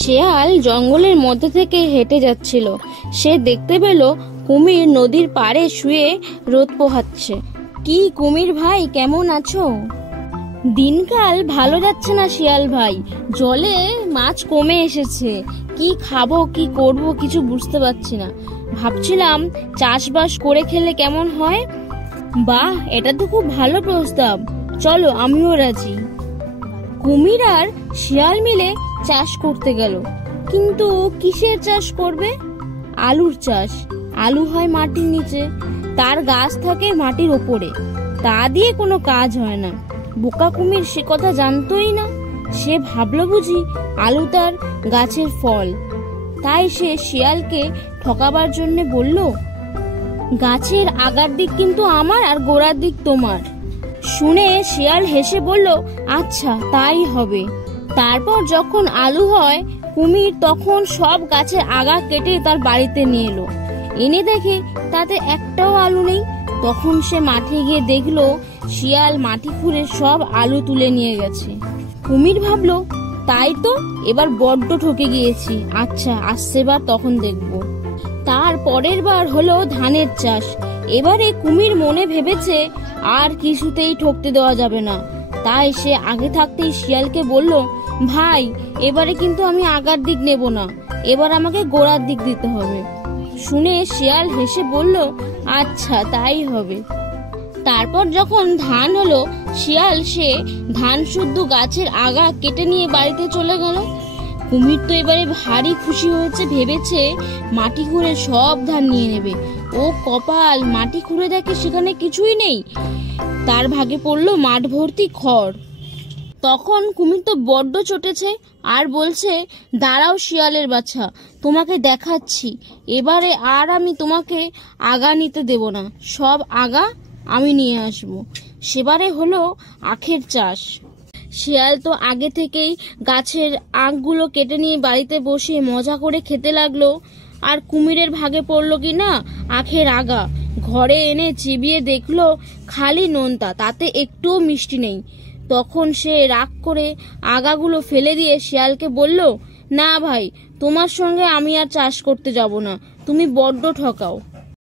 শেয়াল জঙ্গলের মধ্যে থেকে হেঁটে যাচ্ছিল। সে দেখতে পেল কুমির নদীর পাড়ে শুয়ে রোদ পোহাচ্ছে। কি কুমির ভাই, কেমন আছো? দিনকাল ভালো যাচ্ছে না শিয়াল ভাই, জলে মাছ কমে এসেছে। কি খাবো কি করব কিছু বুঝতে পারছি না। ভাবছিলাম চাষবাস করে খেলে কেমন হয়। বাহ, এটা তো খুব ভালো প্রস্তাব, চলো আমিও রাজি। কুমির আর শিয়াল মিলে চাষ করতে গেল। কিন্তু কিসের চাষ করবে? আলুর চাষ। আলু হয় মাটির নিচে, তার গাছ থাকে মাটির ওপরে, তা দিয়ে কোনো কাজ হয় না। বোকা কুমির সে কথা জানতোই না। সে ভাবলো বুঝি আলু তার গাছের ফল। তাই সে শিয়ালকে ঠকাবার জন্য বলল, গাছের আগার দিক কিন্তু আমার আর গোড়ার দিক তোমার। শুনে শিয়াল হেসে বলল, আচ্ছা তাই হবে। তারপর যখন আলু হয়, কুমির তখন সব গাছের আগা কেটে তার বাড়িতে নিয়ে এলো। এনে দেখে তাতে একটাও আলু নেই। তখন সে মাঠে গিয়ে দেখলো শিয়াল মাটি খুঁড়ে সব আলু তুলে নিয়ে গেছে। কুমির ভাবলো, তাই তো, এবার বড্ড ঠকে গিয়েছি। আচ্ছা, আসছেবার তখন দেখবো। তার পরের বার হলো ধানের চাষ। এবারে কুমির মনে ভেবেছে আর কিছুতেই ঠকতে দেওয়া যাবে না। তাই সে আগে থাকতেই শিয়ালকে বলল, ভাই এবারে কিন্তু আমি আগার দিক নেব না, এবার আমাকে গোড়ার দিক দিতে হবে। শুনে শিয়াল হেসে বলল, আচ্ছা তাই হবে। তারপর যখন ধান হলো, শিয়াল সে ধান শুদ্ধ গাছের আগা কেটে নিয়ে বাড়িতে চলে গেল। কুমির তো এবারে ভারী খুশি হয়েছে, ভেবেছে মাটি খুঁড়ে সব ধান নিয়ে নেবে। ও কপাল, মাটি খুঁড়ে দেখে সেখানে কিছুই নেই। তার ভাগে পড়লো মাঠ ভর্তি খড়। তখন কুমির তো বড্ড চটেছে আর বলছে, দাঁড়াও শিয়ালের বাছা, তোমাকে দেখাচ্ছি। এবারে আর আমি তোমাকে আগা নিতে দেব না, সব আগা আমি নিয়ে আসবো। সেবারে হলো আখের চাষ। শিয়াল তো আগে থেকেই গাছের আখগুলো কেটে নিয়ে বাড়িতে বসে মজা করে খেতে লাগলো। আর কুমিরের ভাগে পড়লো কি না আখের আগা। ঘরে এনে চিবিয়ে দেখলো খালি নোনতা, তাতে একটুও মিষ্টি নেই। তখন সে রাগ করে আগাগুলো ফেলে দিয়ে শিয়ালকে বলল, না ভাই, তোমার সঙ্গে আমি আর চাষ করতে যাব না, তুমি বড্ড ঠকাও।